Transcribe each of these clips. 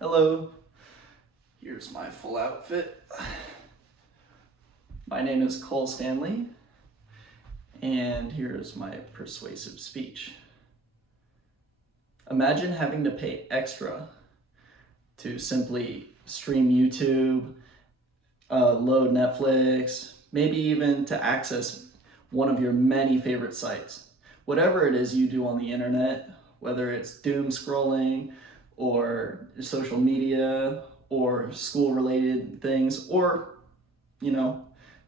Hello, here's my full outfit. My name is Cole Stanley, and here's my persuasive speech. Imagine having to pay extra to simply stream YouTube, load Netflix, maybe even to access one of your many favorite sites. Whatever it is you do on the internet, whether it's doom scrolling or social media or school related things, or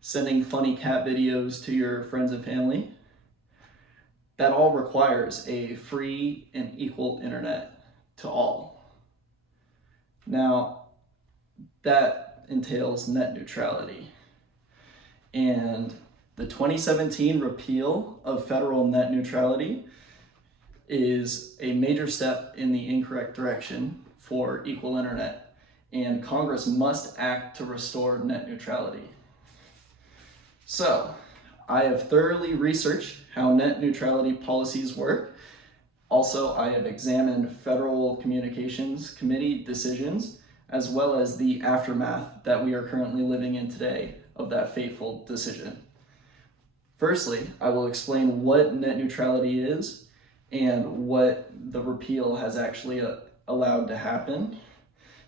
sending funny cat videos to your friends and family, that all requires a free and equal internet to all. Now, that entails net neutrality. And the 2017 repeal of federal net neutrality is a major step in the incorrect direction for equal internet, and Congress must act to restore net neutrality. So, I have thoroughly researched how net neutrality policies work. Also, I have examined Federal Communications Committee decisions, as well as the aftermath that we are currently living in today of that fateful decision. Firstly, I will explain what net neutrality is and what the repeal has actually allowed to happen.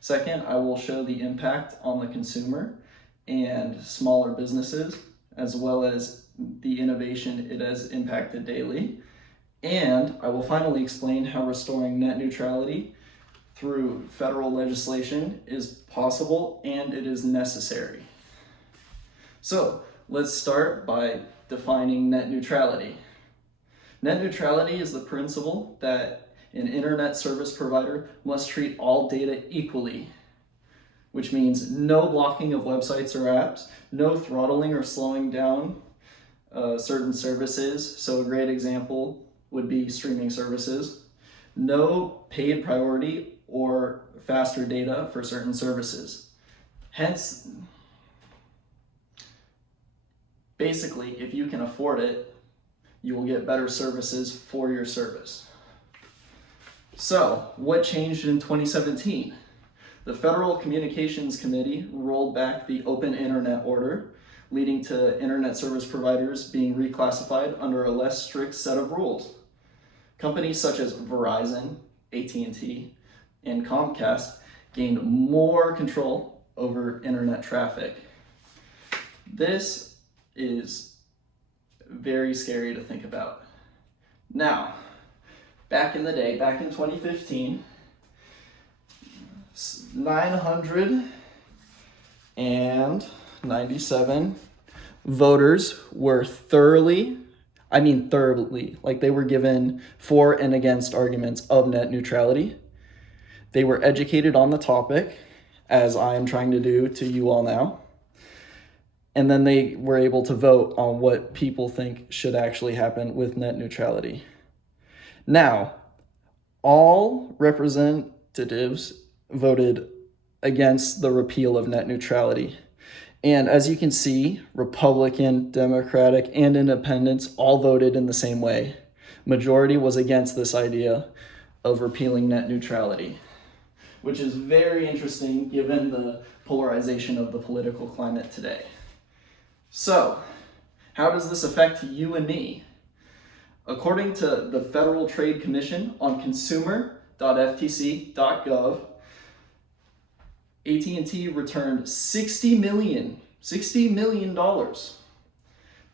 Second, I will show the impact on the consumer and smaller businesses, as well as the innovation it has impacted daily. And I will finally explain how restoring net neutrality through federal legislation is possible and it is necessary. So let's start by defining net neutrality. Net neutrality is the principle that an internet service provider must treat all data equally, which means no blocking of websites or apps, no throttling or slowing down certain services. So a great example would be streaming services. No paid priority or faster data for certain services. Hence, basically, if you can afford it, you will get better services for your service. So, what changed in 2017? The Federal Communications Committee rolled back the Open Internet Order, leading to internet service providers being reclassified under a less strict set of rules. Companies such as Verizon, AT&T, and Comcast gained more control over internet traffic. This is very scary to think about. Now, back in the day, back in 2015, 997 voters were thoroughly, like they were given for and against arguments of net neutrality. They were educated on the topic, as I am trying to do to you all now. And then they were able to vote on what people think should actually happen with net neutrality. Now, all representatives voted against the repeal of net neutrality. And as you can see, Republican, Democratic, and Independents all voted in the same way. Majority was against this idea of repealing net neutrality, which is very interesting given the polarization of the political climate today. So, how does this affect you and me? According to the Federal Trade Commission on consumer.ftc.gov, AT&T returned $60 million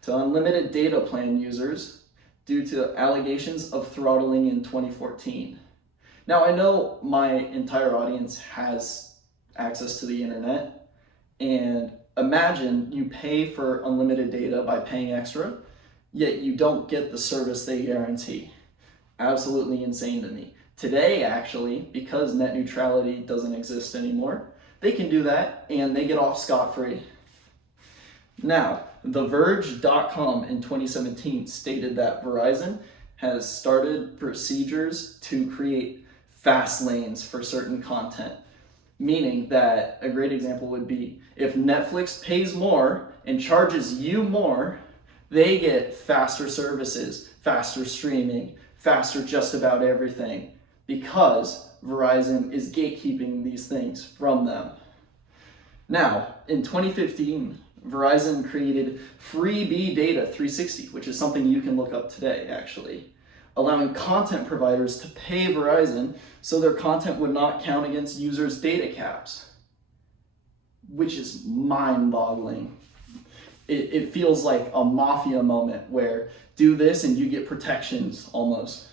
to unlimited data plan users due to allegations of throttling in 2014. Now, I know my entire audience has access to the internet, and imagine you pay for unlimited data by paying extra, yet you don't get the service they guarantee. Absolutely insane to me. Today, actually, because net neutrality doesn't exist anymore, they can do that and they get off scot-free. Now, TheVerge.com in 2017 stated that Verizon has started procedures to create fast lanes for certain content, meaning that a great example would be if Netflix pays more and charges you more, they get faster services, faster streaming, faster just about everything, because Verizon is gatekeeping these things from them. Now, in 2015, Verizon created Freebie Data 360, which is something you can look up today, actually, allowing content providers to pay Verizon so their content would not count against users' data caps, which is mind-boggling. It feels like a mafia moment where do this and you get protections almost.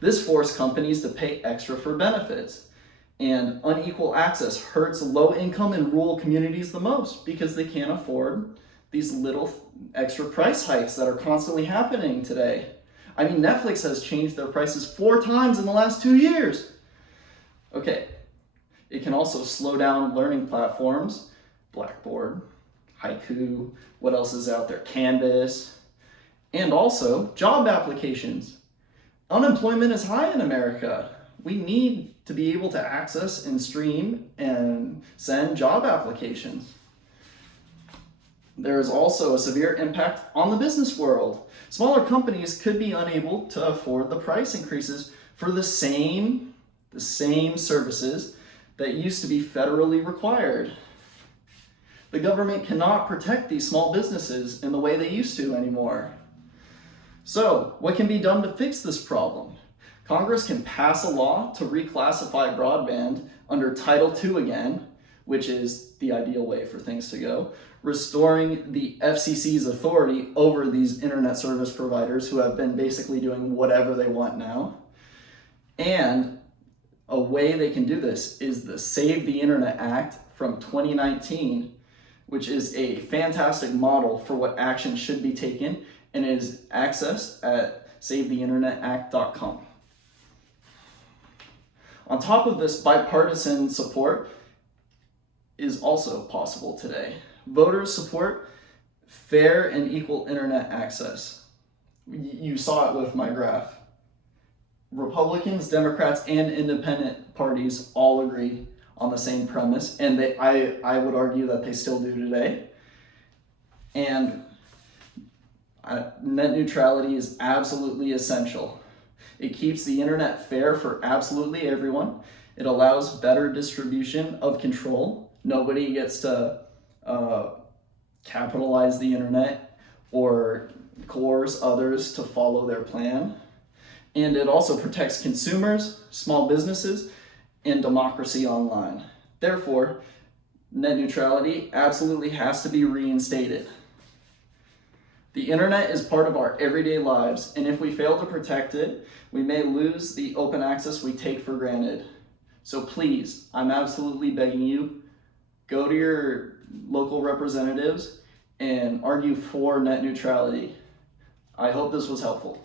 This forced companies to pay extra for benefits. And unequal access hurts low-income and rural communities the most because they can't afford these little extra price hikes that are constantly happening today. I mean, Netflix has changed their prices 4 times in the last 2 years. Okay, it can also slow down learning platforms, Blackboard, Haiku, what else is out there, Canvas, and also job applications. Unemployment is high in America. We need to be able to access and stream and send job applications. There is also a severe impact on the business world. Smaller companies could be unable to afford the price increases for the same services that used to be federally required. The government cannot protect these small businesses in the way they used to anymore. So, what can be done to fix this problem? Congress can pass a law to reclassify broadband under Title II again, which is the ideal way for things to go, restoring the FCC's authority over these internet service providers who have been basically doing whatever they want now. And a way they can do this is the Save the Internet Act from 2019, which is a fantastic model for what action should be taken and is accessed at savetheinternetact.com. On top of this, bipartisan support is also possible today. Voters support fair and equal internet access. You saw it with my graph. Republicans, Democrats, and independent parties all agree on the same premise, and I would argue that they still do today. And net neutrality is absolutely essential. It keeps the internet fair for absolutely everyone. It allows better distribution of control. Nobody gets to capitalize the internet or coerce others to follow their plan. And it also protects consumers, small businesses, and democracy online. Therefore, net neutrality absolutely has to be reinstated. The internet is part of our everyday lives, and if we fail to protect it, we may lose the open access we take for granted. So please, I'm absolutely begging you, go to your local representatives and argue for net neutrality. I hope this was helpful.